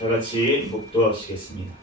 다 같이 묵도하시겠습니다.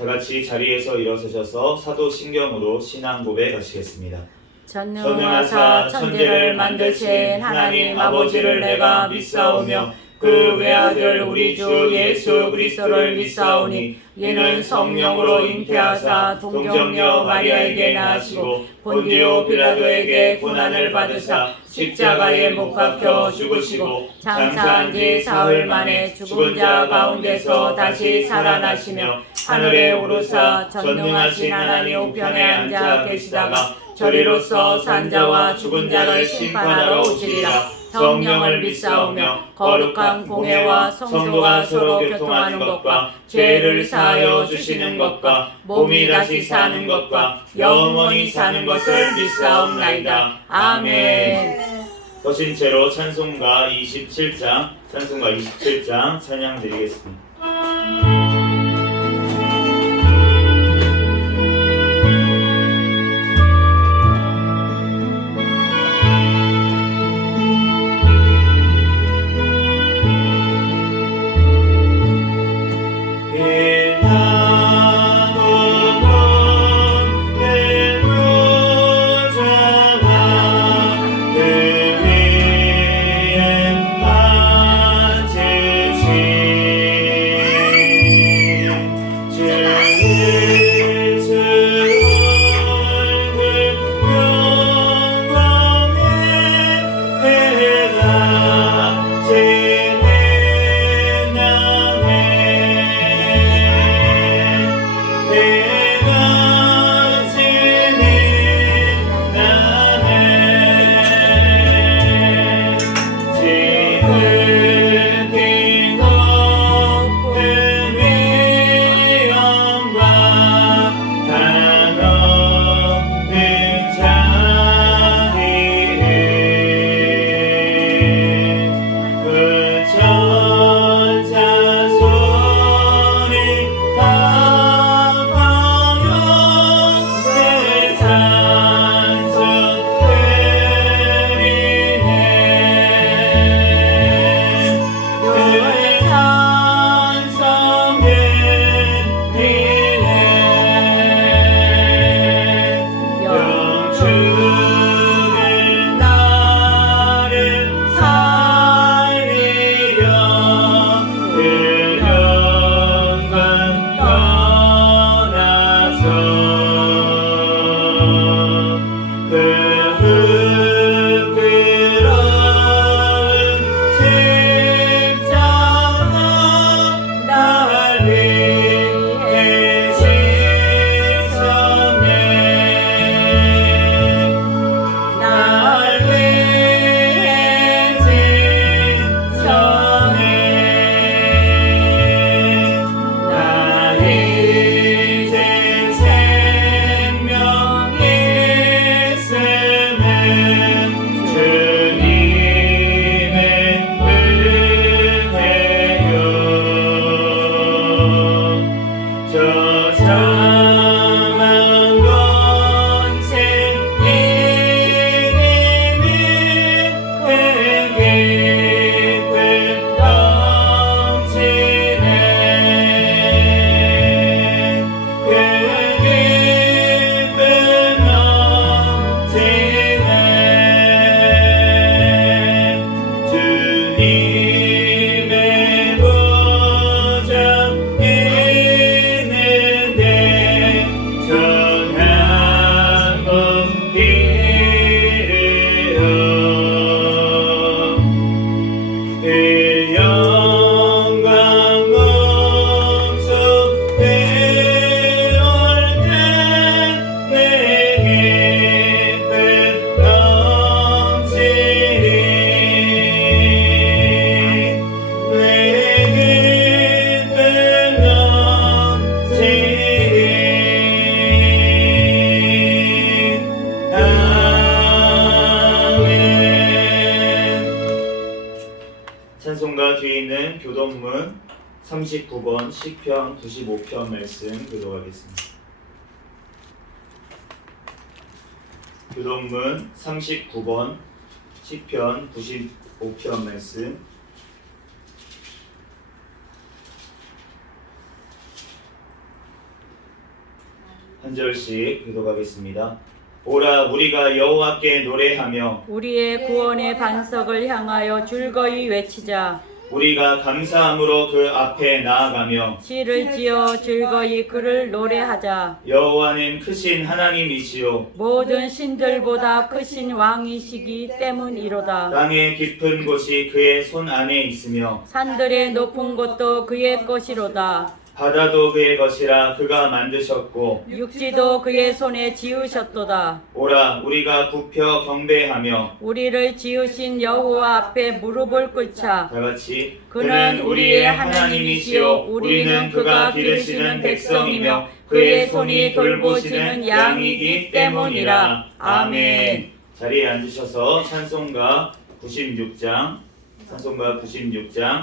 다 같이 자리에서 일어서셔서 사도신경으로 신앙 고백하시겠습니다. 전능하사 천지를 만드신 하나님 아버지를 내가 믿사오며 그 외아들 우리 주 예수 그리스도를 믿사오니 이는 성령으로 잉태하사 동정녀 마리아에게 낳으시고 본디오 빌라도에게 고난을 받으사 십자가에 못 박혀 죽으시고 장사한 지 사흘 만에 죽은 자 가운데서 다시 살아나시며 하늘에 오르사 전능하신 하나님 우편에 앉아 계시다가 저리로서 산자와 죽은 자를 심판하러 오시리라. 성령을 믿사오며 거룩한 공회와 성도가 서로 교통하는 것과 죄를 사하여 주시는 것과 몸이 다시 사는 것과 영원히 사는 것을 믿사옵나이다. 아멘. 서신 채로 찬송가 27장 찬양 드리겠습니다. 39번 시편 95편 말씀 교독하겠습니다. 교독문 39번 시편 95편 말씀 한 절씩 교독하겠습니다. 오라 우리가 여호와께 노래하며 우리의 구원의 반석을 향하여 즐거이 외치자. 우리가 감사함으로 그 앞에 나아가며 시를 지어 즐거이 그를 노래하자. 여호와는 크신 하나님이시요 모든 신들보다 크신 왕이시기 때문이로다. 땅의 깊은 곳이 그의 손 안에 있으며 산들의 높은 곳도 그의 것이로다. 바다도 그의 것이라 그가 만드셨고 육지도 그의 손에 지으셨도다. 오라 우리가 굽혀 경배하며 우리를 지으신 여호와 앞에 무릎을 꿇자. 다같이 그는 우리의 하나님이시요 우리는 그가 기르시는 백성이며 그의 손이 돌보시는 양이기 때문이라. 아멘. 자리에 앉으셔서 찬송가 96장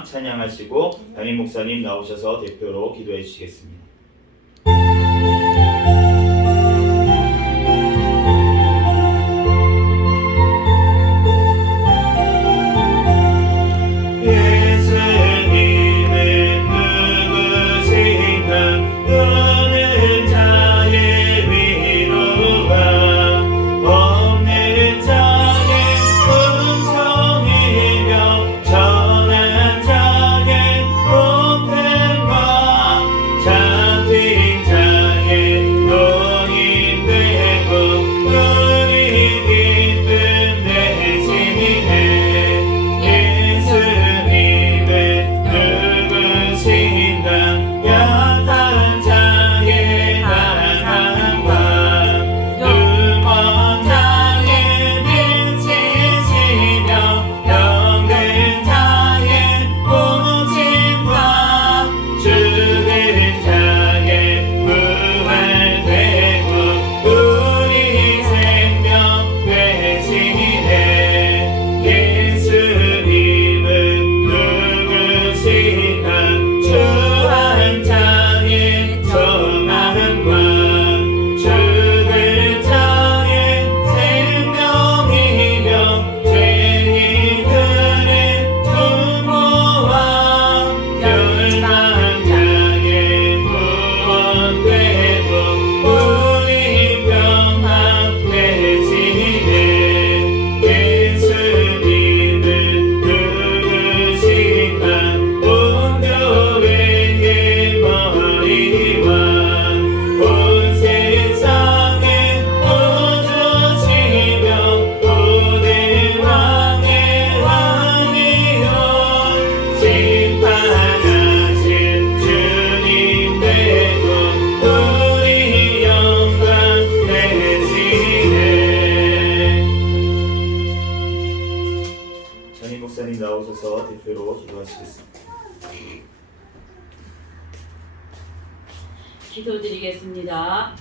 찬양하시고 담임 목사님 나오셔서 대표로 기도해 주시겠습니다. 나오셔서 대표로 기도하시겠습니다. 기도드리겠습니다.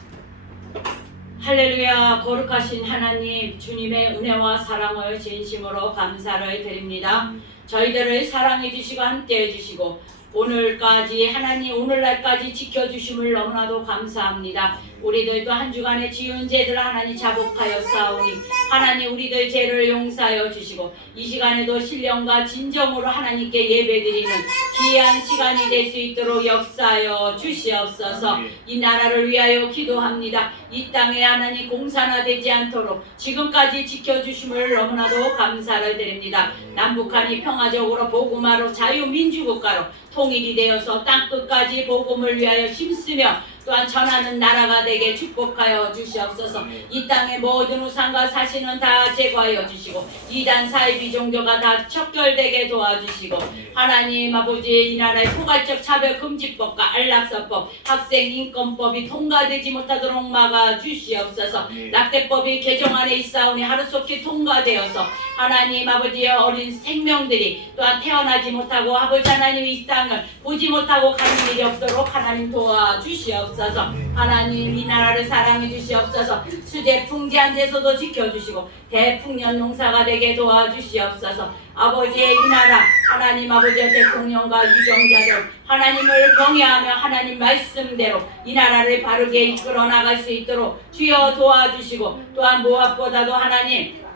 할렐루야. 거룩하신 하나님, 주님의 은혜와 사랑을 진심으로 감사를 드립니다. 저희들을 사랑해 주시고 함께해 주시고 오늘까지 하나님 오늘날까지 지켜주심을 너무나도 감사합니다. 우리들도 한 주간에 지은 죄들 하나님 자복하여 싸우니 하나님 우리들 죄를 용서하여 주시고 이 시간에도 신령과 진정으로 하나님께 예배드리는 귀한 시간이 될 수 있도록 역사하여 주시옵소서. 이 나라를 위하여 기도합니다. 이 땅에 하나님 공산화 되지 않도록 지금까지 지켜주심을 너무나도 감사를 드립니다. 남북한이 평화적으로 복음화로 자유민주국가로 통일이 되어서 땅끝까지 복음을 위하여 힘쓰며 또한 전하는 나라가 되게 축복하여 주시옵소서. 이 땅의 모든 우상과 사신은 다 제거하여 주시고 이단 사이비 종교가 다 척결되게 도와주시고 하나님 아버지 이 나라의 포괄적 차별금지법과 안락사법 학생인권법이 통과되지 못하도록 막아 주시옵소서. 낙태법이 개정안에 있사오니 하루속히 통과되어서 하나님 아버지의 어린 생명들이 또한 태어나지 못하고 아버지 하나님이 이 땅을 보지 못하고 가는 일이 없도록 하나님 도와주시옵소서. 주시옵소서. 하나님 이 나라를 사랑해 주시옵소서. 수재 풍재한 데서도 지켜주시고 대풍년 농사가 되게 도와주시옵소서. 아버지의 이 나라 하나님 아버지의 대통령과 유정자들 하나님을 경외하며 하나님 말씀대로 이 나라를 바르게 이끌어 나갈 수 있도록 주여 도와주시고 또한 무엇보다도 하나님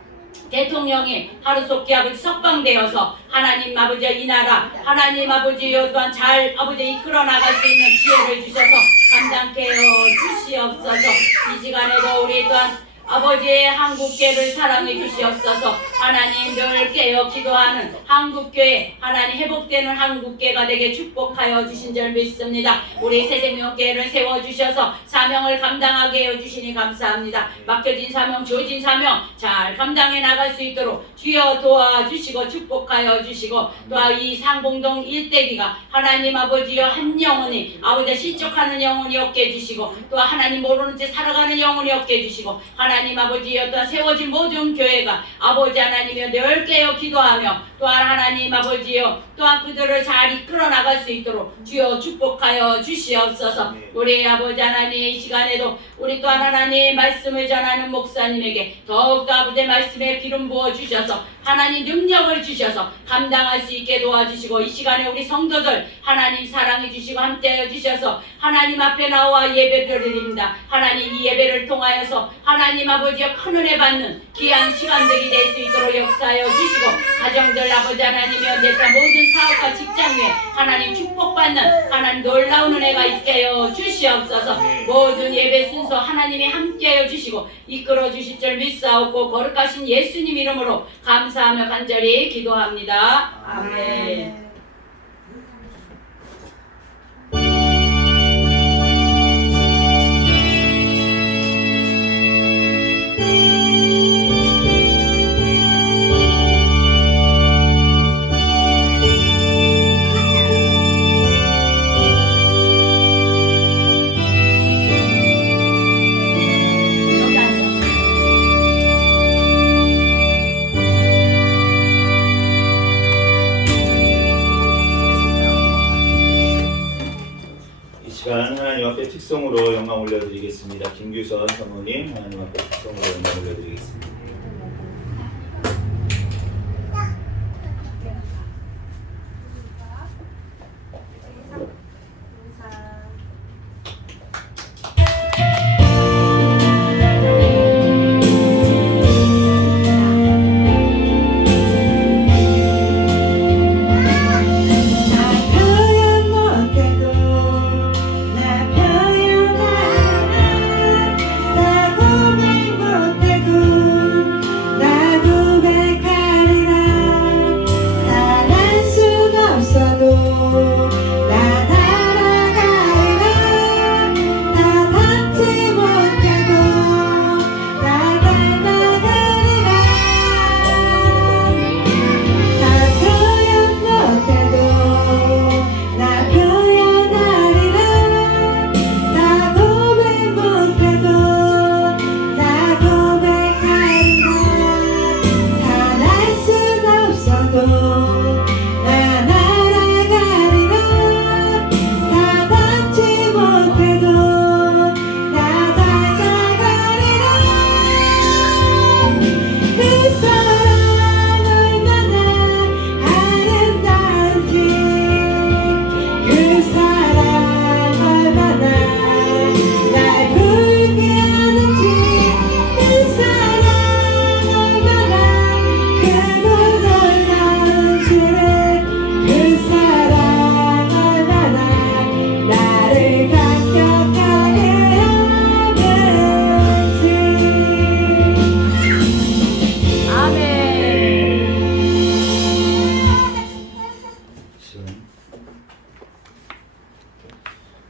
대통령이 하루속히 아버지 석방되어서 하나님 아버지의 이 나라 하나님 아버지여 또한 잘 아버지 이끌어 나갈 수 있는 지혜를 주셔서 감당케 해 주시옵소서. 이 시간에도 우리 또한 아버지의 한국교회를 사랑해 주시옵소서. 하나님 늘 깨어 기도하는 한국교회 하나님 회복되는 한국교회가 되게 축복하여 주신 줄 믿습니다. 우리 새생명교회를 세워주셔서 사명을 감당하게 해주시니 감사합니다. 맡겨진 사명 주어진 사명 잘 감당해 나갈 수 있도록 주여 도와주시고 축복하여 주시고 또한 이 상봉동 일대기가 하나님 아버지여 한 영혼이 아버지 실족하는 영혼이 없게 해주시고 또 하나님 모르는 채 살아가는 영혼이 없게 해주시고 하나님 아버지여 또한 세워진 모든 교회가 아버지 하나님이여 늘 깨어 기도하며 또한 하나님 아버지여 또한 그들을 잘 이끌어 나갈 수 있도록 주여 축복하여 주시옵소서. 우리 아버지 하나님 이 시간에도 우리 또한 하나님 말씀을 전하는 목사님에게 더욱더 아버지 말씀에 기름 부어 주셔서 하나님 능력을 주셔서 감당할 수 있게 도와주시고 이 시간에 우리 성도들 하나님 사랑해 주시고 함께하여 주셔서 하나님 앞에 나와 예배를 드립니다. 하나님 이 예배를 통하여서 하나님 아버지여 큰 은혜 받는 귀한 시간들이 될 수 있도록 역사하여 주시고 가정들 아버지 하나님이여 내 모든 사업과 직장 위에 하나님 축복받는 하나님 놀라운 은혜가 있게 하여 주시옵소서. 모든 예배 순서 하나님이 함께하여 주시고 이끌어 주실 줄 믿사옵고 거룩하신 예수님 이름으로 감사하며 간절히 기도합니다. 아멘. 하나님 앞에 특성으로 영광 올려드리겠습니다. 김규선 사모님 하나님 앞에 특성으로 영광 올려드리겠습니다.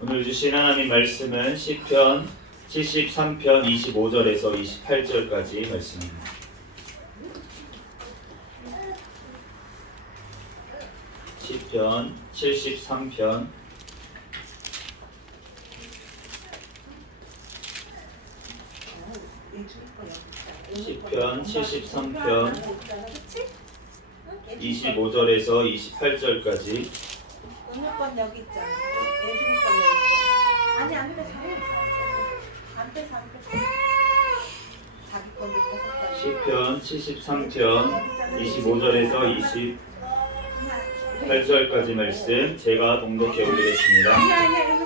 오늘 주신 하나님 말씀은 시편 73편 25절에서 28절까지 말씀입니다. 시편 73편 25절에서 28절까지 음료권 여기 있잖아. 예준이 건 여기 있잖아. 아니 안 돼, 안 돼. 자기 건데 시편 73편 25절에서 28절까지 말씀 제가 봉독해 올리겠습니다.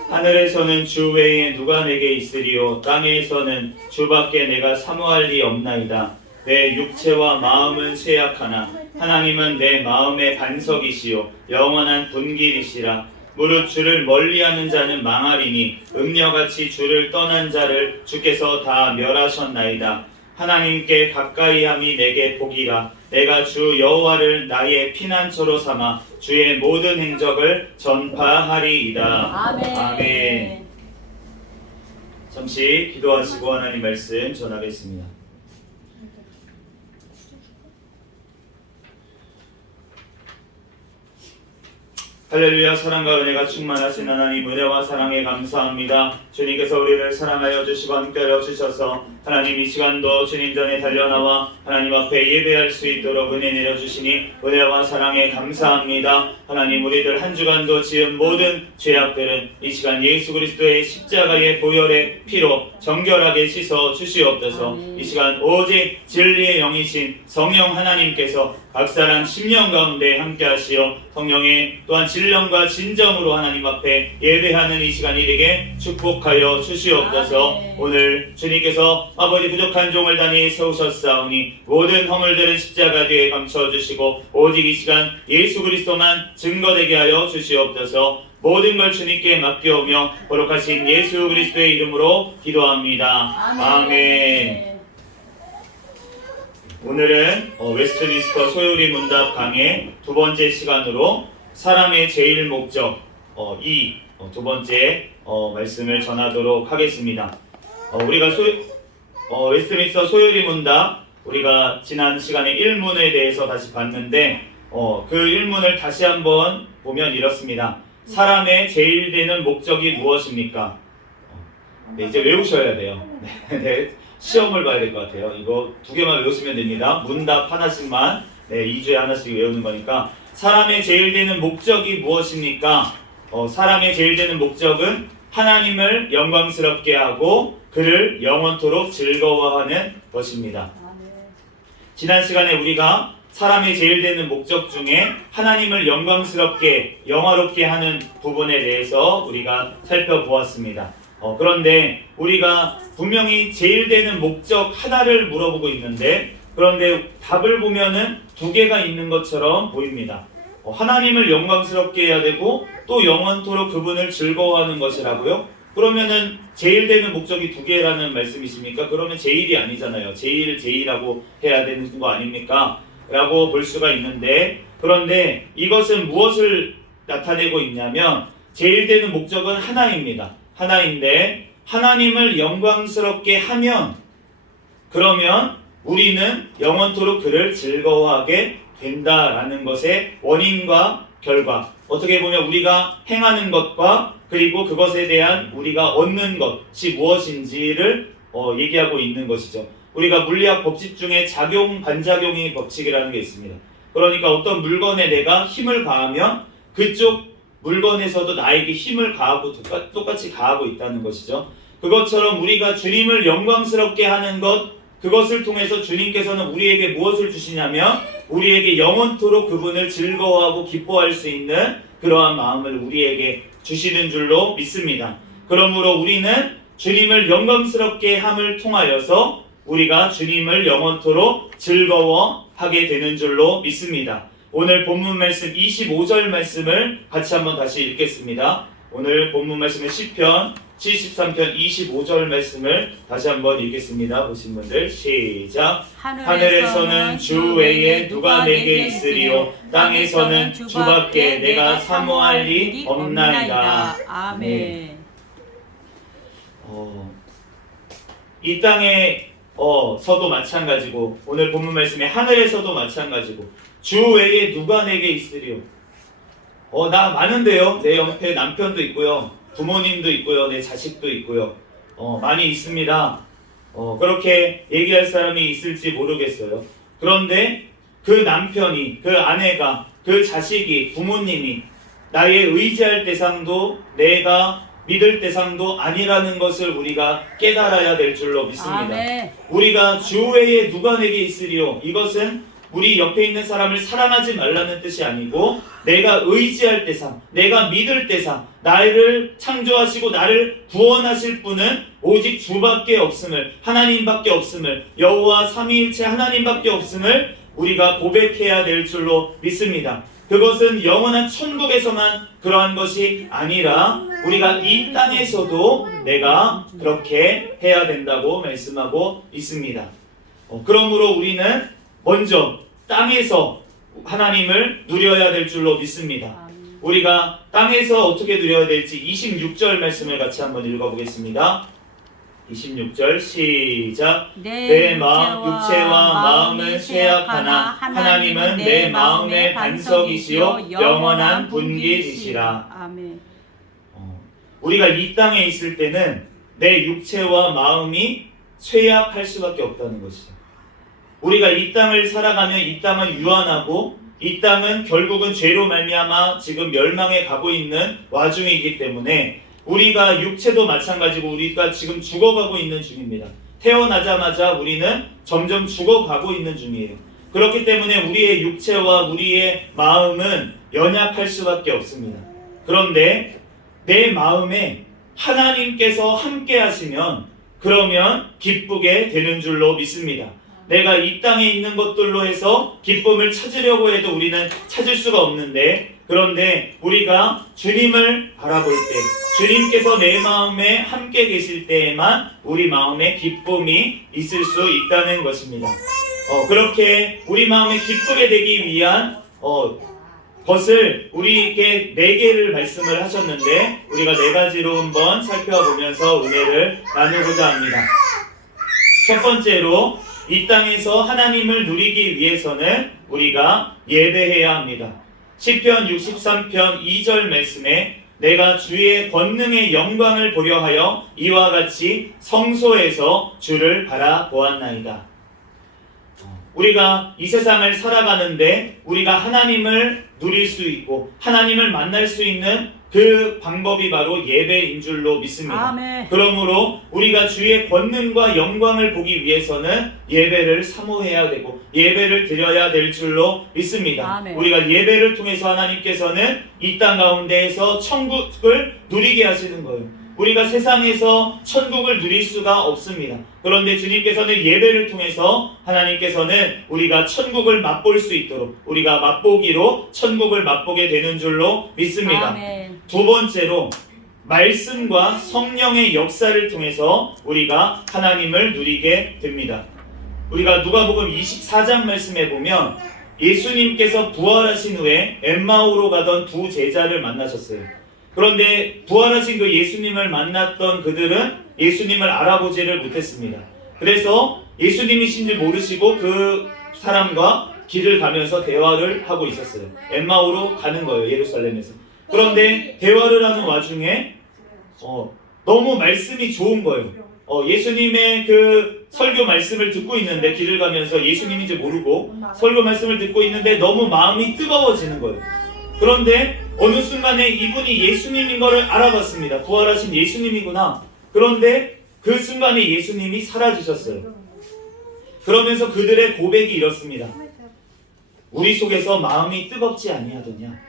하늘에서는 주 외에 누가 내게 있으리요 땅에서는 주밖에 내가 사모할 리 없나이다. 내 육체와 마음은 쇠약하나 하나님은 내 마음의 반석이시요 영원한 분길이시라. 무릇 주를 멀리하는 자는 망하리니 음녀같이 주를 떠난 자를 주께서 다 멸하셨나이다. 하나님께 가까이함이 내게 복이라. 내가 주 여호와를 나의 피난처로 삼아 주의 모든 행적을 전파하리이다. 아멘. 아멘. 잠시 기도하시고 하나님 말씀 전하겠습니다. 할렐루야. 사랑과 은혜가 충만하신 하나님, 은혜와 사랑에 감사합니다. 주님께서 우리를 사랑하여 주시고 함께하여 주셔서 하나님 이 시간도 주님 전에 달려나와 하나님 앞에 예배할 수 있도록 은혜 내려주시니 은혜와 사랑에 감사합니다. 하나님, 우리들 한 주간도 지은 모든 죄악들은 이 시간 예수 그리스도의 십자가의 보혈의 피로 정결하게 씻어 주시옵소서. 이 시간 오직 진리의 영이신 성령 하나님께서 각 사람 심령 가운데 함께하시어 성령의 또한 진령과 진정으로 하나님 앞에 예배하는 이 시간이 되게 축복하여 주시옵소서. 아멘. 오늘 주님께서 아버지 부족한 종을 단히 세우셨사오니 모든 허물들은 십자가 뒤에 감춰주시고 오직 이 시간 예수 그리스도만 증거되게 하여 주시옵소서. 모든 걸 주님께 맡겨오며 거룩하신 예수 그리스도의 이름으로 기도합니다. 아멘. 오늘은 웨스트민스터 소요리 문답 강의 두 번째 시간으로 사람의 제일 목적 두 번째 말씀을 전하도록 하겠습니다. 우리가 웨스트민스터 소요리 문답 우리가 지난 시간에 1문에 대해서 다시 봤는데 그 1문을 다시 한번 보면 이렇습니다. 사람의 제일 되는 목적이 무엇입니까? 네, 이제 외우셔야 돼요. 네, 시험을 봐야 될 것 같아요. 이거 두 개만 외우시면 됩니다. 문답 하나씩만 2주에 하나씩 외우는 거니까 사람의 제일 되는 목적이 무엇입니까? 사람의 제일 되는 목적은 하나님을 영광스럽게 하고 그를 영원토록 즐거워하는 것입니다. 지난 시간에 우리가 사람의 제일 되는 목적 중에 하나님을 영광스럽게 영화롭게 하는 부분에 대해서 우리가 살펴보았습니다. 그런데 우리가 분명히 제일 되는 목적 하나를 물어보고 있는데 그런데 답을 보면은 두 개가 있는 것처럼 보입니다. 하나님을 영광스럽게 해야 되고 또 영원토록 그분을 즐거워하는 것이라고요? 그러면은 제일 되는 목적이 두 개라는 말씀이십니까? 그러면 제일이 아니잖아요. 제일하고 해야 되는 거 아닙니까? 라고 볼 수가 있는데 그런데 이것은 무엇을 나타내고 있냐면 제일 되는 목적은 하나입니다. 하나인데 하나님을 영광스럽게 하면 그러면 우리는 영원토록 그를 즐거워하게 된다라는 것의 원인과 결과 어떻게 보면 우리가 행하는 것과 그리고 그것에 대한 우리가 얻는 것이 무엇인지를 얘기하고 있는 것이죠. 우리가 물리학 법칙 중에 작용, 반작용의 법칙이라는 게 있습니다. 그러니까 어떤 물건에 내가 힘을 가하면 그쪽 물건에서도 나에게 힘을 가하고 똑같이 가하고 있다는 것이죠. 그것처럼 우리가 주님을 영광스럽게 하는 것 그것을 통해서 주님께서는 우리에게 무엇을 주시냐면 우리에게 영원토록 그분을 즐거워하고 기뻐할 수 있는 그러한 마음을 우리에게 주시는 줄로 믿습니다. 그러므로 우리는 주님을 영광스럽게 함을 통하여서 우리가 주님을 영원토록 즐거워하게 되는 줄로 믿습니다. 오늘 본문 말씀 25절 말씀을 같이 한번 다시 읽겠습니다. 오늘 본문 말씀은 시편 73편 25절 말씀을 다시 한번 읽겠습니다. 보신 분들 시작. 하늘에서는 주 외에 누가 내게 있으리요 땅에서는 주밖에 내가 사모할 리 없나이다. 아멘. 이 땅에 서도 마찬가지고 오늘 본문 말씀에 하늘에서도 마찬가지고 주 외에 누가 내게 있으리요. 나 많은데요. 내 옆에 남편도 있고요. 부모님도 있고요. 내 자식도 있고요. 많이 있습니다. 그렇게 얘기할 사람이 있을지 모르겠어요. 그런데 그 남편이, 그 아내가, 그 자식이, 부모님이 나의 의지할 대상도 내가 믿을 대상도 아니라는 것을 우리가 깨달아야 될 줄로 믿습니다. 아멘. 우리가 주 외에 누가 내게 있으리요? 이것은 우리 옆에 있는 사람을 사랑하지 말라는 뜻이 아니고 내가 의지할 대상, 내가 믿을 대상, 나를 창조하시고 나를 구원하실 분은 오직 주밖에 없음을, 하나님밖에 없음을, 여호와 삼위일체 하나님밖에 없음을 우리가 고백해야 될 줄로 믿습니다. 그것은 영원한 천국에서만 그러한 것이 아니라 우리가 이 땅에서도 내가 그렇게 해야 된다고 말씀하고 있습니다. 그러므로 우리는 먼저 땅에서 하나님을 누려야 될 줄로 믿습니다. 우리가 땅에서 어떻게 누려야 될지 26절 말씀을 같이 한번 읽어보겠습니다. 26절 시작. 내 육체와 마음은 쇠약하나 하나님은 내 마음의 반석이시요 영원한 분깃이시라. 아멘. 우리가 이 땅에 있을 때는 내 육체와 마음이 쇠약할 수밖에 없다는 것이죠. 우리가 이 땅을 살아가면 이 땅은 유한하고 이 땅은 결국은 죄로 말미암아 지금 멸망에 가고 있는 와중이기 때문에 우리가 육체도 마찬가지고 우리가 지금 죽어가고 있는 중입니다. 태어나자마자 우리는 점점 죽어가고 있는 중이에요. 그렇기 때문에 우리의 육체와 우리의 마음은 연약할 수밖에 없습니다. 그런데 내 마음에 하나님께서 함께 하시면 그러면 기쁘게 되는 줄로 믿습니다. 내가 이 땅에 있는 것들로 해서 기쁨을 찾으려고 해도 우리는 찾을 수가 없는데, 그런데 우리가 주님을 바라볼 때, 주님께서 내 마음에 함께 계실 때에만 우리 마음에 기쁨이 있을 수 있다는 것입니다. 그렇게 우리 마음에 기쁘게 되기 위한 것을 우리에게 4개를 말씀을 하셨는데 우리가 4가지로 한번 살펴보면서 은혜를 나누고자 합니다. 첫 번째로 이 땅에서 하나님을 누리기 위해서는 우리가 예배해야 합니다. 시편 63편 2절 말씀에 내가 주의 권능의 영광을 보려 하여 이와 같이 성소에서 주를 바라보았나이다. 우리가 이 세상을 살아가는데 우리가 하나님을 누릴 수 있고 하나님을 만날 수 있는 그 방법이 바로 예배인 줄로 믿습니다. 아멘. 그러므로 우리가 주의 권능과 영광을 보기 위해서는 예배를 사모해야 되고 예배를 드려야 될 줄로 믿습니다. 아멘. 우리가 예배를 통해서 하나님께서는 이 땅 가운데에서 천국을 누리게 하시는 거예요. 우리가 세상에서 천국을 누릴 수가 없습니다. 그런데 주님께서는 예배를 통해서 하나님께서는 우리가 천국을 맛볼 수 있도록 우리가 맛보기로 천국을 맛보게 되는 줄로 믿습니다. 아멘. 두 번째로 말씀과 성령의 역사를 통해서 우리가 하나님을 누리게 됩니다. 우리가 누가복음 24장 말씀에 보면 예수님께서 부활하신 후에 엠마오로 가던 두 제자를 만나셨어요. 그런데 부활하신 그 예수님을 만났던 그들은 예수님을 알아보지를 못했습니다. 그래서 예수님이신지 모르시고 그 사람과 길을 가면서 대화를 하고 있었어요. 엠마오로 가는 거예요, 예루살렘에서. 그런데 대화를 하는 와중에 너무 말씀이 좋은 거예요. 예수님의 그 설교 말씀을 듣고 있는데 길을 가면서 예수님인지 모르고 설교 말씀을 듣고 있는데 너무 마음이 뜨거워지는 거예요. 그런데 어느 순간에 이분이 예수님인 것을 알아봤습니다. 부활하신 예수님이구나. 그런데 그 순간에 예수님이 사라지셨어요. 그러면서 그들의 고백이 이렇습니다. 우리 속에서 마음이 뜨겁지 아니하더냐.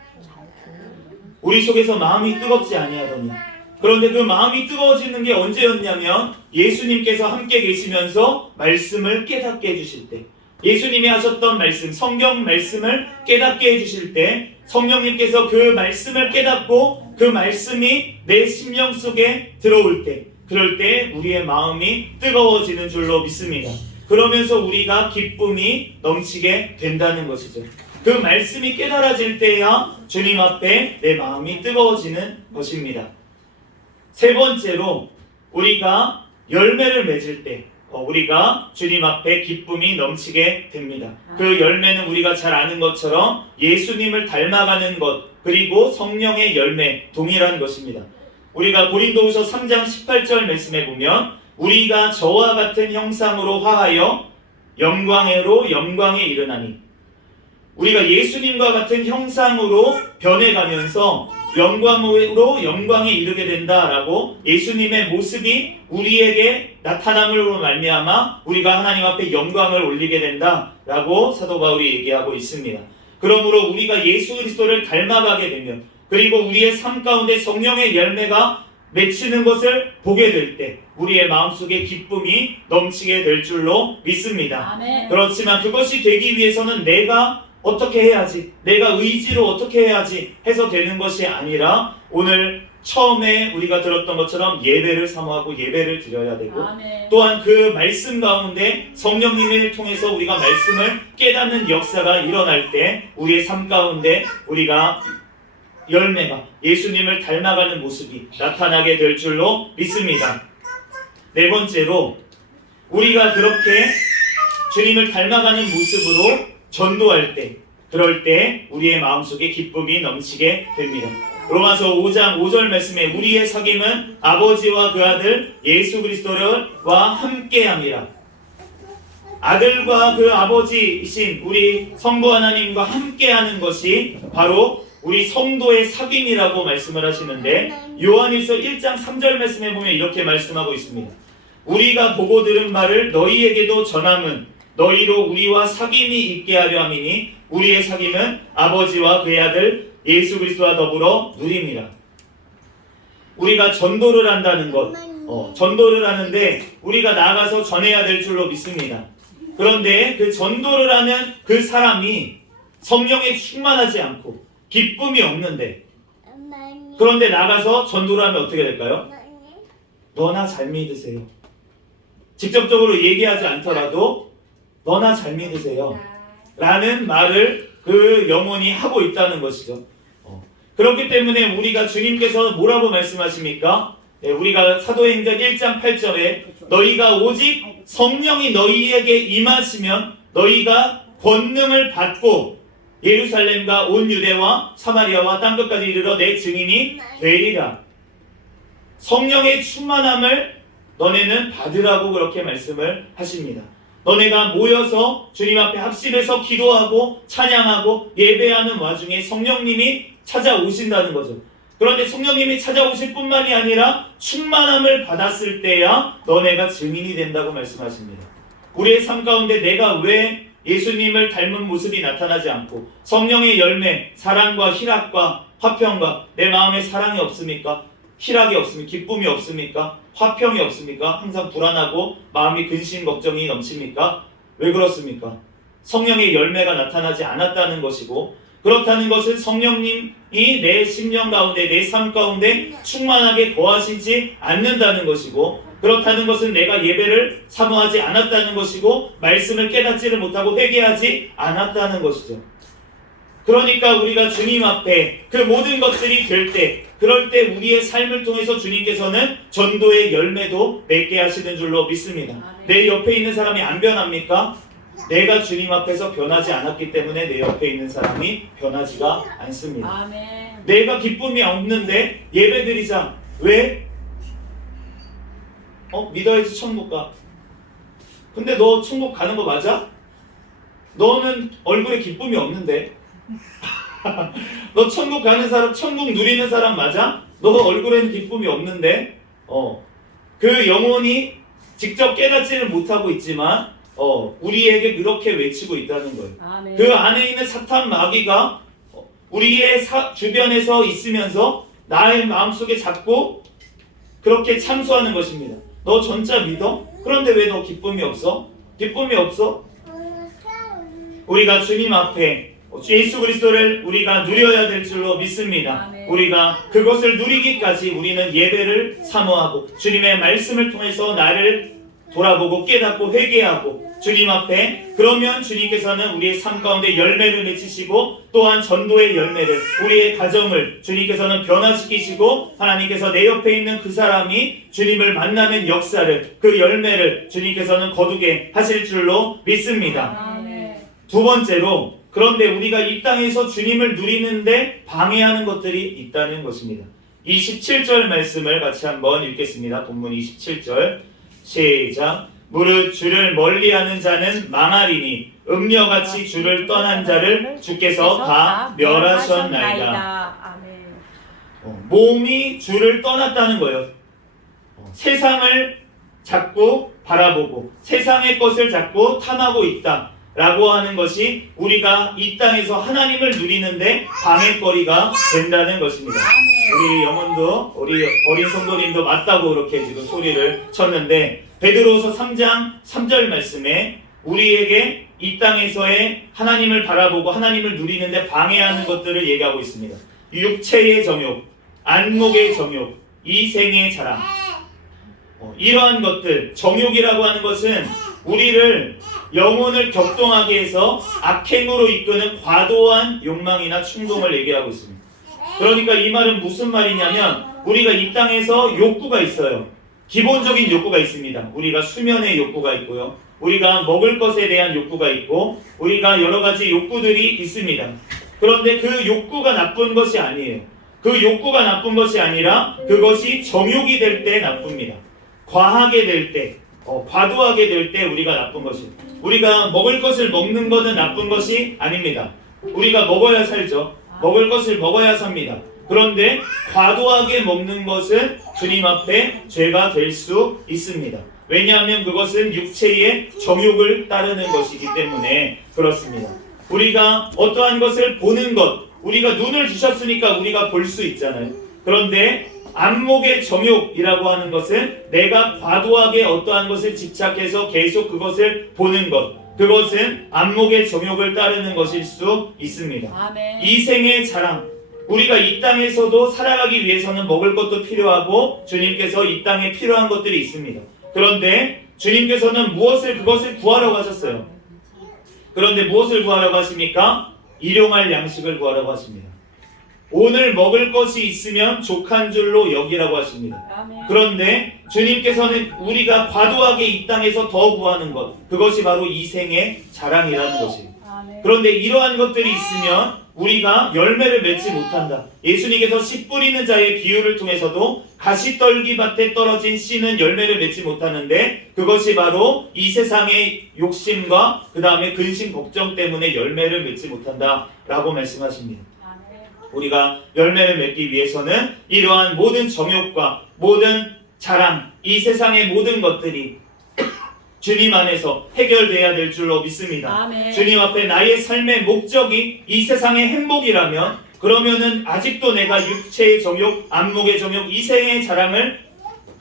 우리 속에서 마음이 뜨겁지 아니하더냐. 그런데 그 마음이 뜨거워지는 게 언제였냐면 예수님께서 함께 계시면서 말씀을 깨닫게 해주실 때, 예수님이 하셨던 말씀, 성경 말씀을 깨닫게 해주실 때 성령님께서 그 말씀을 깨닫고 그 말씀이 내 심령 속에 들어올 때, 그럴 때 우리의 마음이 뜨거워지는 줄로 믿습니다. 그러면서 우리가 기쁨이 넘치게 된다는 것이죠. 그 말씀이 깨달아질 때야 주님 앞에 내 마음이 뜨거워지는 것입니다. 세 번째로 우리가 열매를 맺을 때 우리가 주님 앞에 기쁨이 넘치게 됩니다. 그 열매는 우리가 잘 아는 것처럼 예수님을 닮아가는 것, 그리고 성령의 열매, 동일한 것입니다. 우리가 고린도후서 3장 18절 말씀에 보면 우리가 저와 같은 형상으로 화하여 영광으로 영광에 이르나니, 우리가 예수님과 같은 형상으로 변해가면서 영광으로 영광에 이르게 된다라고 예수님의 모습이 우리에게 나타남으로 말미암아 우리가 하나님 앞에 영광을 올리게 된다라고 사도 바울이 얘기하고 있습니다. 그러므로 우리가 예수 그리스도를 닮아가게 되면 그리고 우리의 삶 가운데 성령의 열매가 맺히는 것을 보게 될 때 우리의 마음속에 기쁨이 넘치게 될 줄로 믿습니다. 아멘. 그렇지만 그것이 되기 위해서는 내가 어떻게 해야지, 내가 의지로 어떻게 해야지 해서 되는 것이 아니라 오늘 처음에 우리가 들었던 것처럼 예배를 사모하고 예배를 드려야 되고 아멘. 또한 그 말씀 가운데 성령님을 통해서 우리가 말씀을 깨닫는 역사가 일어날 때 우리의 삶 가운데 우리가 열매가 예수님을 닮아가는 모습이 나타나게 될 줄로 믿습니다. 네 번째로 우리가 그렇게 주님을 닮아가는 모습으로 전도할 때 그럴 때 우리의 마음속에 기쁨이 넘치게 됩니다. 로마서 5장 5절 말씀에 우리의 사귐은 아버지와 그 아들 예수 그리스도와 함께함이라. 아들과 그 아버지이신 우리 성부 하나님과 함께하는 것이 바로 우리 성도의 사귐이라고 말씀을 하시는데 요한일서 1장 3절 말씀에 보면 이렇게 말씀하고 있습니다. 우리가 보고 들은 바를 너희에게도 전함은 너희로 우리와 사귐이 있게 하려 함이니 우리의 사귐은 아버지와 그의 아들 예수 그리스도와 더불어 누림이라. 우리가 전도를 한다는 것, 전도를 하는데 우리가 나가서 전해야 될 줄로 믿습니다. 그런데 그 전도를 하는 그 사람이 성령에 충만하지 않고 기쁨이 없는데 그런데 나가서 전도를 하면 어떻게 될까요? 너나 잘 믿으세요. 직접적으로 얘기하지 않더라도 너나 잘 믿으세요 라는 말을 그 영혼이 하고 있다는 것이죠. 그렇기 때문에 우리가 주님께서 뭐라고 말씀하십니까? 우리가 사도행전 1장 8절에 너희가 오직 성령이 너희에게 임하시면 너희가 권능을 받고 예루살렘과 온 유대와 사마리아와 땅끝까지 이르러 내 증인이 되리라. 성령의 충만함을 너네는 받으라고 그렇게 말씀을 하십니다. 너네가 모여서 주님 앞에 합심해서 기도하고 찬양하고 예배하는 와중에 성령님이 찾아오신다는 거죠. 그런데 성령님이 찾아오실 뿐만이 아니라 충만함을 받았을 때야 너네가 증인이 된다고 말씀하십니다. 우리의 삶 가운데 내가 왜 예수님을 닮은 모습이 나타나지 않고 성령의 열매, 사랑과 희락과 화평과 내 마음에 사랑이 없습니까? 희락이 없습니까? 기쁨이 없습니까? 화평이 없습니까? 항상 불안하고 마음이 근심 걱정이 넘칩니까? 왜 그렇습니까? 성령의 열매가 나타나지 않았다는 것이고 그렇다는 것은 성령님이 내 심령 가운데 내 삶 가운데 충만하게 거하시지 않는다는 것이고 그렇다는 것은 내가 예배를 사모하지 않았다는 것이고 말씀을 깨닫지를 못하고 회개하지 않았다는 것이죠. 그러니까 우리가 주님 앞에 그 모든 것들이 될 때 그럴 때 우리의 삶을 통해서 주님께서는 전도의 열매도 맺게 하시는 줄로 믿습니다. 내 옆에 있는 사람이 안 변합니까? 내가 주님 앞에서 변하지 않았기 때문에 내 옆에 있는 사람이 변하지가 않습니다. 아멘. 내가 기쁨이 없는데 예배드리자. 왜? 믿어야지 천국 가. 근데 너 천국 가는 거 맞아? 너는 얼굴에 기쁨이 없는데 너 천국 가는 사람, 천국 누리는 사람 맞아? 너 얼굴에는 기쁨이 없는데 그 영혼이 직접 깨닫지는 못하고 있지만 우리에게 그렇게 외치고 있다는 거예요. 아멘. 그 안에 있는 사탄 마귀가 우리의 주변에서 있으면서 나의 마음속에 자꾸 그렇게 참수하는 것입니다. 너 전자 믿어? 그런데 왜 너 기쁨이 없어? 기쁨이 없어? 우리가 주님 앞에 예수 그리스도를 우리가 누려야 될 줄로 믿습니다. 아멘. 우리가 그것을 누리기까지 우리는 예배를 사모하고 주님의 말씀을 통해서 나를 돌아보고 깨닫고 회개하고 주님 앞에 그러면 주님께서는 우리의 삶 가운데 열매를 맺히시고 또한 전도의 열매를 우리의 가정을 주님께서는 변화시키시고 하나님께서 내 옆에 있는 그 사람이 주님을 만나는 역사를 그 열매를 주님께서는 거두게 하실 줄로 믿습니다. 아멘. 두 번째로 그런데 우리가 이 땅에서 주님을 누리는데 방해하는 것들이 있다는 것입니다. 27절 말씀을 같이 한번 읽겠습니다. 본문 27절 시작. 무릇 주를 멀리하는 자는 망하리니 음녀같이 주를 떠난 자를 주께서 다 멸하셨나이다. 아멘. 몸이 주를 떠났다는 거예요. 세상을 자꾸 바라보고 세상의 것을 자꾸 탐하고 있다 라고 하는 것이 우리가 이 땅에서 하나님을 누리는데 방해거리가 된다는 것입니다. 우리 영혼도 우리 어린 성도님도 맞다고 그렇게 지금 소리를 쳤는데, 베드로후서 3장 3절 말씀에 우리에게 이 땅에서의 하나님을 바라보고 하나님을 누리는데 방해하는 것들을 얘기하고 있습니다. 육체의 정욕, 안목의 정욕, 이생의 자랑, 이러한 것들, 정욕이라고 하는 것은 우리를 영혼을 격동하게 해서 악행으로 이끄는 과도한 욕망이나 충동을 얘기하고 있습니다. 그러니까 이 말은 무슨 말이냐면, 우리가 이 땅에서 욕구가 있어요. 기본적인 욕구가 있습니다. 우리가 수면의 욕구가 있고요, 우리가 먹을 것에 대한 욕구가 있고, 우리가 여러 가지 욕구들이 있습니다. 그런데 그 욕구가 나쁜 것이 아니에요. 그 욕구가 나쁜 것이 아니라 그것이 정욕이 될 때 나쁩니다. 과하게 될 때, 과도하게 될 때 우리가 나쁜 것이, 우리가 먹을 것을 먹는 것은 나쁜 것이 아닙니다. 우리가 먹어야 살죠. 먹을 것을 먹어야 삽니다. 그런데 과도하게 먹는 것은 주님 앞에 죄가 될 수 있습니다. 왜냐하면 그것은 육체의 정욕을 따르는 것이기 때문에 그렇습니다. 우리가 어떠한 것을 보는 것, 우리가 눈을 주셨으니까 우리가 볼 수 있잖아요. 그런데 안목의 정욕이라고 하는 것은 내가 과도하게 어떠한 것을 집착해서 계속 그것을 보는 것, 그것은 안목의 정욕을 따르는 것일 수 있습니다. 아멘. 이생의 자랑, 우리가 이 땅에서도 살아가기 위해서는 먹을 것도 필요하고 주님께서 이 땅에 필요한 것들이 있습니다. 그런데 주님께서는 그것을 구하라고 하셨어요. 그런데 무엇을 구하라고 하십니까? 일용할 양식을 구하라고 하십니다. 오늘 먹을 것이 있으면 족한 줄로 여기라고 하십니다. 아멘. 그런데 주님께서는 우리가 과도하게 이 땅에서 더 구하는 것, 그것이 바로 이생의 자랑이라는 것입니다. 아멘. 그런데 이러한 것들이 있으면 우리가 열매를 맺지 못한다. 예수님께서 씨 뿌리는 자의 비유를 통해서도 가시떨기 밭에 떨어진 씨는 열매를 맺지 못하는데, 그것이 바로 이 세상의 욕심과 그 다음에 근심 걱정 때문에 열매를 맺지 못한다 라고 말씀하십니다. 우리가 열매를 맺기 위해서는 이러한 모든 정욕과 모든 자랑, 이 세상의 모든 것들이 주님 안에서 해결돼야 될 줄로 믿습니다. 아멘. 주님 앞에 나의 삶의 목적이 이 세상의 행복이라면, 그러면은 아직도 내가 육체의 정욕, 안목의 정욕, 이생의 자랑을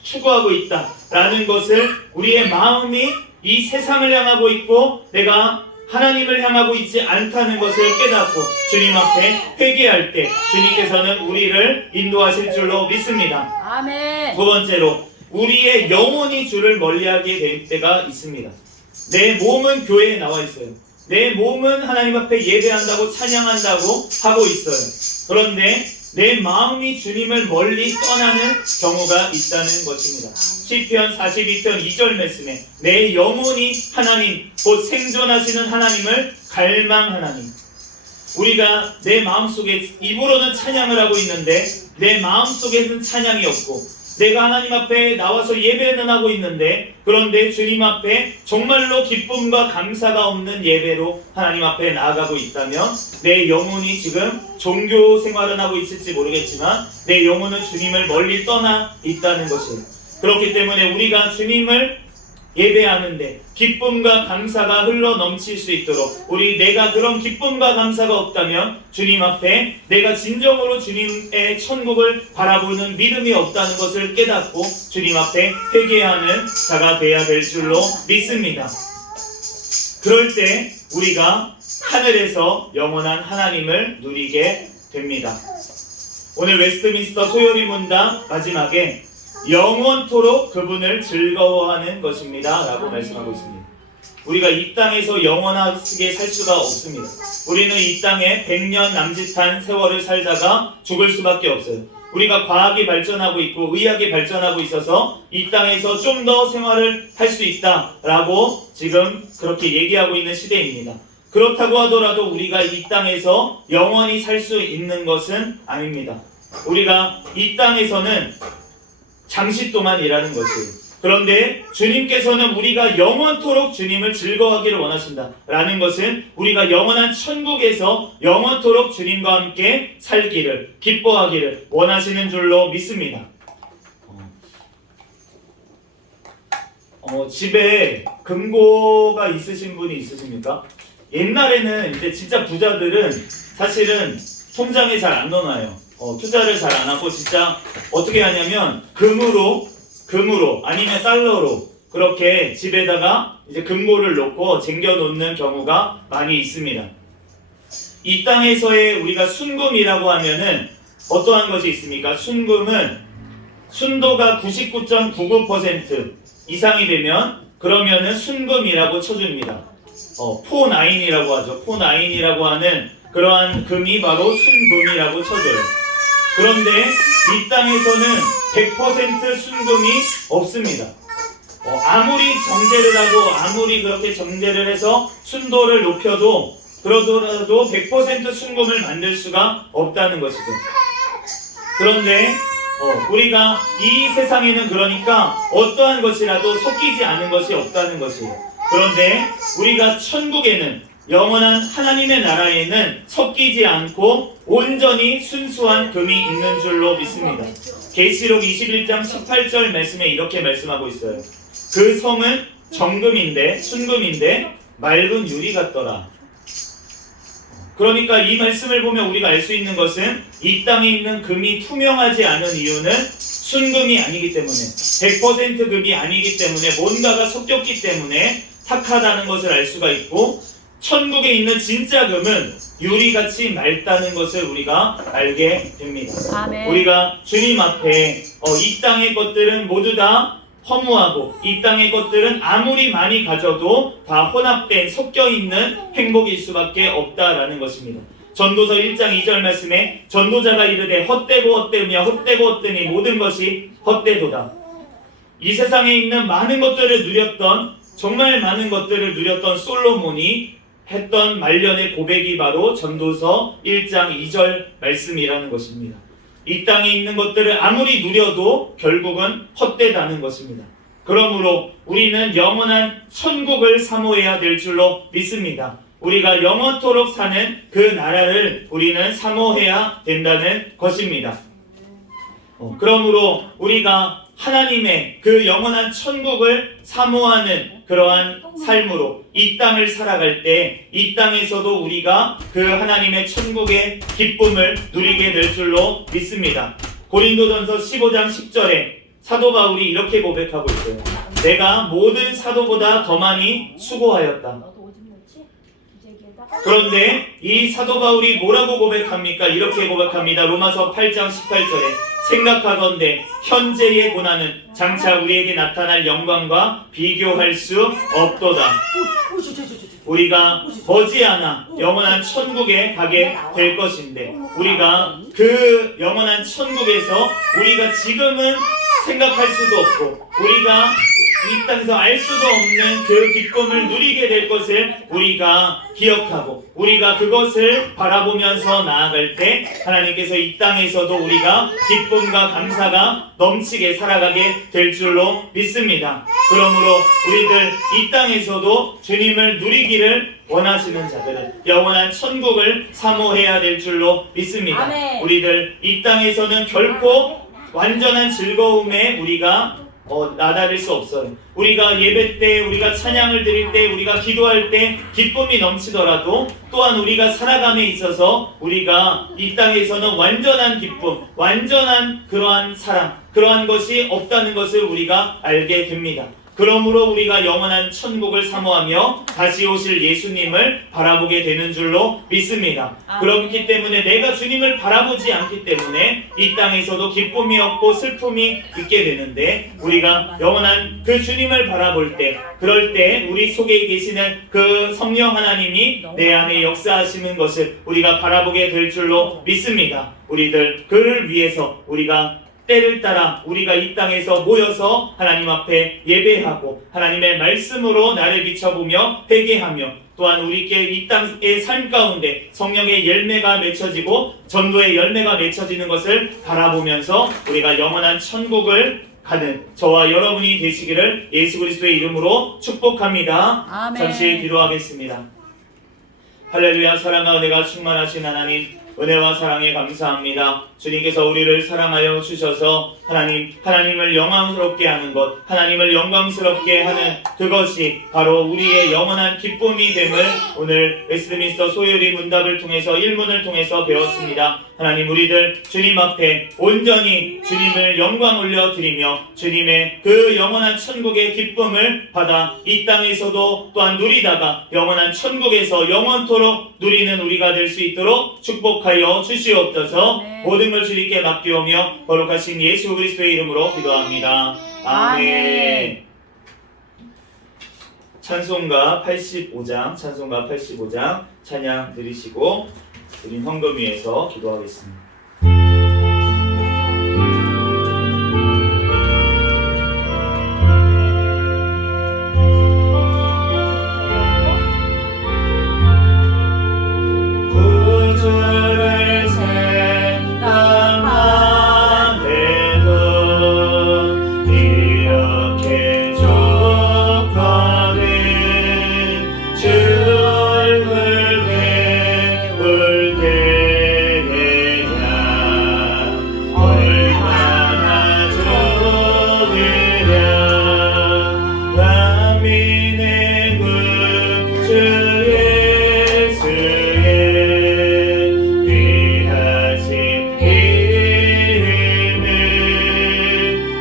추구하고 있다라는 것을, 우리의 마음이 이 세상을 향하고 있고 내가 하나님을 향하고 있지 않다는 것을 깨닫고 주님 앞에 회개할 때 주님께서는 우리를 인도하실 줄로 믿습니다. 아멘. 두 번째로, 우리의 영혼이 주를 멀리하게 될 때가 있습니다. 내 몸은 교회에 나와 있어요. 내 몸은 하나님 앞에 예배한다고 찬양한다고 하고 있어요. 그런데 내 마음이 주님을 멀리 떠나는 경우가 있다는 것입니다. 시편 42편 2절 말씀에 내 영혼이 하나님 곧 생존하시는 하나님을 갈망하나니, 우리가 내 마음속에 입으로는 찬양을 하고 있는데 내 마음속에는 찬양이 없고, 내가 하나님 앞에 나와서 예배는 하고 있는데 그런데 주님 앞에 정말로 기쁨과 감사가 없는 예배로 하나님 앞에 나아가고 있다면 내 영혼이 지금 종교 생활은 하고 있을지 모르겠지만 내 영혼은 주님을 멀리 떠나 있다는 것이에요. 그렇기 때문에 우리가 주님을 예배하는데 기쁨과 감사가 흘러 넘칠 수 있도록, 내가 그런 기쁨과 감사가 없다면 주님 앞에 내가 진정으로 주님의 천국을 바라보는 믿음이 없다는 것을 깨닫고 주님 앞에 회개하는 자가 되어야 될 줄로 믿습니다. 그럴 때 우리가 하늘에서 영원한 하나님을 누리게 됩니다. 오늘 웨스트민스터 소요리 문답 마지막에 영원토록 그분을 즐거워하는 것입니다 라고 말씀하고 있습니다. 우리가 이 땅에서 영원하게 살 수가 없습니다. 우리는 이 땅에 100년 남짓한 세월을 살다가 죽을 수밖에 없어요. 우리가 과학이 발전하고 있고 의학이 발전하고 있어서 이 땅에서 좀 더 생활을 할 수 있다라고 지금 그렇게 얘기하고 있는 시대입니다. 그렇다고 하더라도 우리가 이 땅에서 영원히 살 수 있는 것은 아닙니다. 우리가 이 땅에서는 잠시 동안 일하는 것이에요. 그런데 주님께서는 우리가 영원토록 주님을 즐거워하기를 원하신다 라는 것은 우리가 영원한 천국에서 영원토록 주님과 함께 살기를, 기뻐하기를 원하시는 줄로 믿습니다. 집에 금고가 있으신 분이 있으십니까? 옛날에는 이제 진짜 부자들은 사실은 통장에 잘 안 넣어놔요. 투자를 잘 안 하고 진짜 어떻게 하냐면 금으로 아니면 달러로 그렇게 집에다가 이제 금고를 놓고 쟁겨 놓는 경우가 많이 있습니다. 이 땅에서의 우리가 순금이라고 하면은 어떠한 것이 있습니까? 순금은 순도가 99.99% 이상이 되면 그러면은 순금이라고 쳐줍니다. 포9이라고 하죠. 포9이라고 하는 그러한 금이 바로 순금이라고 쳐줘요. 그런데 이 땅에서는 100% 순금이 없습니다. 아무리 정제를 하고 아무리 그렇게 정제를 해서 순도를 높여도 그러더라도 100% 순금을 만들 수가 없다는 것이죠. 그런데 우리가 이 세상에는 그러니까 어떠한 것이라도 섞이지 않은 것이 없다는 것이에요. 그런데 우리가 천국에는 영원한 하나님의 나라에는 섞이지 않고 온전히 순수한 금이 있는 줄로 믿습니다. 계시록 21장 18절 말씀에 이렇게 말씀하고 있어요. 그 성은 정금인데 순금인데 맑은 유리 같더라. 그러니까 이 말씀을 보면 우리가 알 수 있는 것은 이 땅에 있는 금이 투명하지 않은 이유는 순금이 아니기 때문에 100% 금이 아니기 때문에 뭔가가 섞였기 때문에 탁하다는 것을 알 수가 있고 천국에 있는 진짜 금은 유리같이 맑다는 것을 우리가 알게 됩니다. 아멘. 우리가 주님 앞에 이 땅의 것들은 모두 다 허무하고 이 땅의 것들은 아무리 많이 가져도 다 혼합된 섞여있는 행복일 수밖에 없다라는 것입니다. 전도서 1장 2절 말씀에 전도자가 이르되 헛되고 헛되며 헛되고 헛되니 모든 것이 헛되도다. 이 세상에 있는 많은 것들을 누렸던 정말 많은 것들을 누렸던 솔로몬이 했던 말년의 고백이 바로 전도서 1장 2절 말씀이라는 것입니다. 이 땅에 있는 것들을 아무리 누려도 결국은 헛되다는 것입니다. 그러므로 우리는 영원한 천국을 사모해야 될 줄로 믿습니다. 우리가 영원토록 사는 그 나라를 우리는 사모해야 된다는 것입니다. 그러므로 우리가 하나님의 그 영원한 천국을 사모하는 그러한 삶으로 이 땅을 살아갈 때 이 땅에서도 우리가 그 하나님의 천국의 기쁨을 누리게 될 줄로 믿습니다. 고린도전서 15장 10절에 사도 바울이 이렇게 고백하고 있어요. 내가 모든 사도보다 더 많이 수고하였다. 그런데 이 사도 바울이 뭐라고 고백합니까? 이렇게 고백합니다. 로마서 8장 18절에 생각하건대 현재의 고난은 장차 우리에게 나타날 영광과 비교할 수 없도다. 우리가 머지않아 영원한 천국에 가게 될 것인데 우리가 그 영원한 천국에서 우리가 지금은 생각할 수도 없고 우리가 이 땅에서 알 수도 없는 그 기쁨을 누리게 될 것을 우리가 기억하고 우리가 그것을 바라보면서 나아갈 때 하나님께서 이 땅에서도 우리가 기쁨과 감사가 넘치게 살아가게 될 줄로 믿습니다. 그러므로 우리들 이 땅에서도 주님을 누리기를 원하시는 자들은 영원한 천국을 사모해야 될 줄로 믿습니다. 아멘. 우리들 이 땅에서는 결코 완전한 즐거움에 우리가 나다릴 수 없어요. 우리가 예배 때, 우리가 찬양을 드릴 때, 우리가 기도할 때 기쁨이 넘치더라도 또한 우리가 살아감에 있어서 우리가 이 땅에서는 완전한 기쁨, 완전한 그러한 사랑, 그러한 것이 없다는 것을 우리가 알게 됩니다. 그러므로 우리가 영원한 천국을 사모하며 다시 오실 예수님을 바라보게 되는 줄로 믿습니다. 그렇기 때문에 내가 주님을 바라보지 않기 때문에 이 땅에서도 기쁨이 없고 슬픔이 있게 되는데 우리가 영원한 그 주님을 바라볼 때 그럴 때 우리 속에 계시는 그 성령 하나님이 내 안에 역사하시는 것을 우리가 바라보게 될 줄로 믿습니다. 우리들 그를 위해서 우리가 때를 따라 우리가 이 땅에서 모여서 하나님 앞에 예배하고 하나님의 말씀으로 나를 비춰보며 회개하며 또한 우리께 이 땅의 삶 가운데 성령의 열매가 맺혀지고 전도의 열매가 맺혀지는 것을 바라보면서 우리가 영원한 천국을 가는 저와 여러분이 되시기를 예수 그리스도의 이름으로 축복합니다. 아멘. 잠시 기도하겠습니다. 할렐루야. 사랑과 은혜가 충만하신 하나님, 은혜와 사랑에 감사합니다. 주님께서 우리를 사랑하여 주셔서 하나님을 영광스럽게 하는 것, 하나님을 영광스럽게 하는 그것이 바로 우리의 영원한 기쁨이 됨을 오늘 웨스트민스터 소요리 문답을 통해서 일문을 통해서 배웠습니다. 하나님, 우리들 주님 앞에 온전히 주님을 영광 올려드리며 주님의 그 영원한 천국의 기쁨을 받아 이 땅에서도 또한 누리다가 영원한 천국에서 영원토록 누리는 우리가 될 수 있도록 축복하여 주시옵소서. 네. 모든 걸 주님께 맡기오며 거룩하신 예수 그리스도의 이름으로 기도합니다. 아멘. 아멘. 찬송가 85장 찬양 들으시고 드린 헌금 위에서 기도하겠습니다. 구주를 생각하네도 이렇게 족하네. 주 얼굴 배울 때에야 얼마나 좋으랴. 만민의 구주 예수의 귀하신 이름을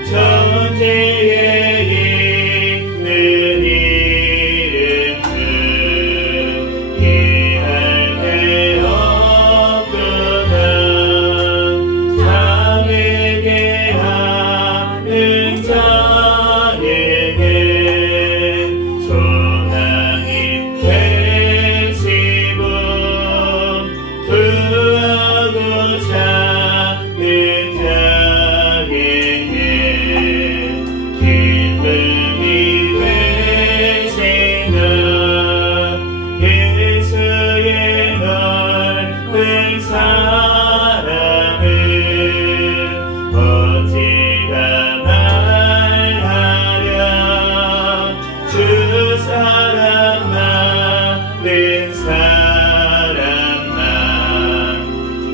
천지에 있는 이름을 귀할 데 없구나. 자에게 하는 자에게 소망이 되시고 구하고 찾는 자에게 기쁨이 되시는 예수의 넓은 사랑을 어찌다 말하랴. 주 사랑 많은 사랑만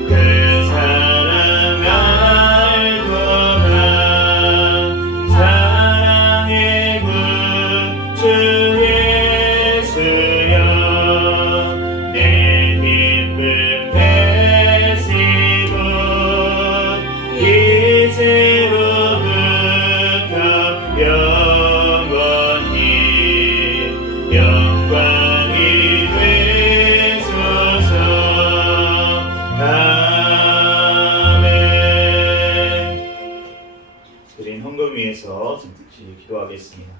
그 사랑 알고나. 사랑의 구주 예수여 내 기쁨 되시고 이제로부터 영원히 영광이 되소서. 아멘. 드린 헌금 위에서 잠시 기도하겠습니다.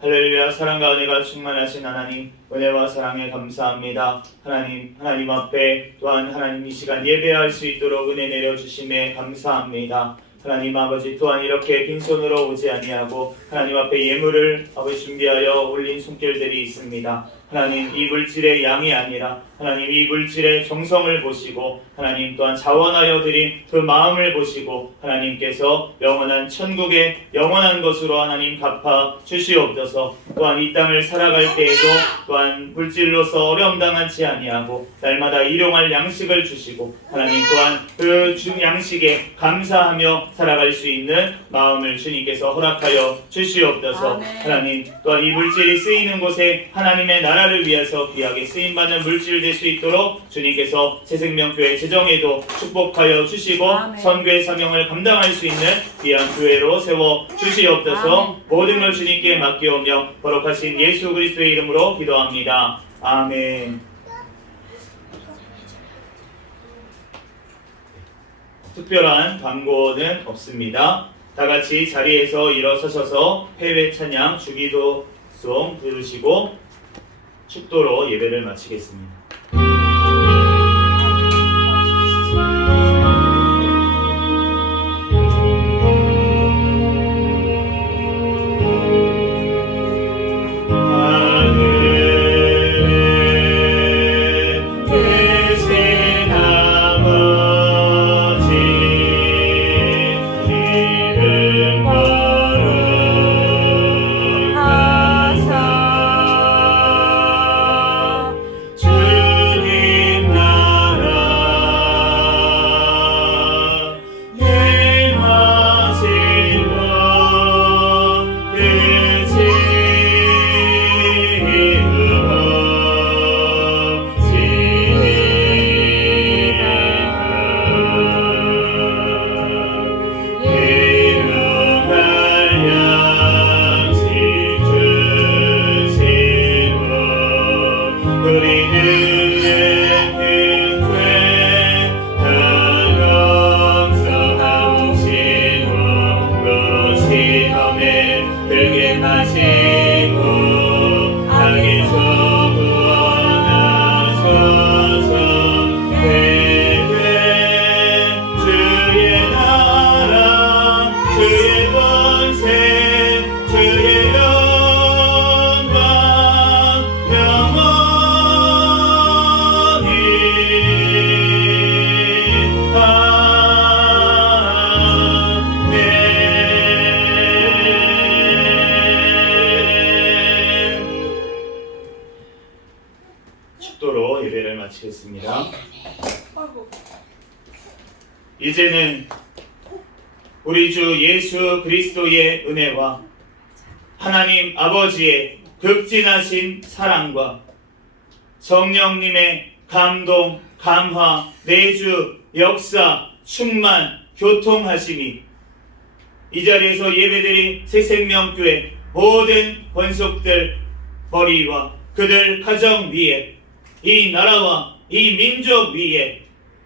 할렐루야. 사랑과 은혜가 충만하신 하나님, 은혜와 사랑에 감사합니다. 하나님 앞에 또한 하나님 이 시간 예배할 수 있도록 은혜 내려주심에 감사합니다. 하나님 아버지, 또한 이렇게 빈손으로 오지 아니하고 하나님 앞에 예물을 아버지 준비하여 올린 손길들이 있습니다. 하나님, 이 물질의 양이 아니라 하나님 이 물질의 정성을 보시고 하나님 또한 자원하여 드린 그 마음을 보시고 하나님께서 영원한 천국의 영원한 것으로 하나님 갚아 주시옵소서. 또한 이 땅을 살아갈 때에도 또한 물질로서 어려움 당하지 아니하고 날마다 일용할 양식을 주시고 하나님 또한 그 양식에 감사하며 살아갈 수 있는 마음을 주님께서 허락하여 주시옵소서. 아멘. 하나님 또한 이 물질이 쓰이는 곳에 하나님의 나라를 위해서 귀하게 쓰임받는 물질 될 수 있도록 주님께서 새생명교회 재정에도 축복하여 주시고 아멘. 선교의 사명을 감당할 수 있는 귀한 교회로 세워 주시옵소서. 아멘. 모든 걸 주님께 맡기오며 거룩하신 예수 그리스도의 이름으로 기도합니다. 아멘. 특별한 광고는 없습니다. 다 같이 자리에서 일어서셔서 해외 찬양 주기도송 부르시고 축도로 예배를 마치겠습니다. 계신 아버지 이름 예배를 마치겠습니다. 아이고. 이제는 우리 주 예수 그리스도의 은혜와 하나님 아버지의 극진하신 사랑과 성령님의 감동, 감화, 내주, 역사, 충만, 교통하심이 이 자리에서 예배드린 새생명교회 모든 권속들 머리와 그들 가정 위에 이 나라와 이 민족 위에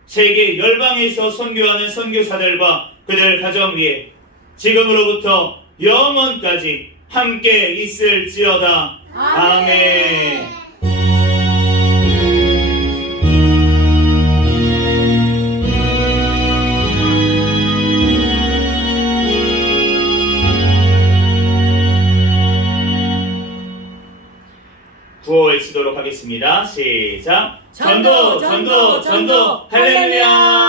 세계 열방에서 선교하는 선교사들과 그들 가정 위에 지금으로부터 영원까지 함께 있을지어다. 아멘. 구호 외치도록 하겠습니다. 시작. 전도, 전도, 전도, 할렐루야.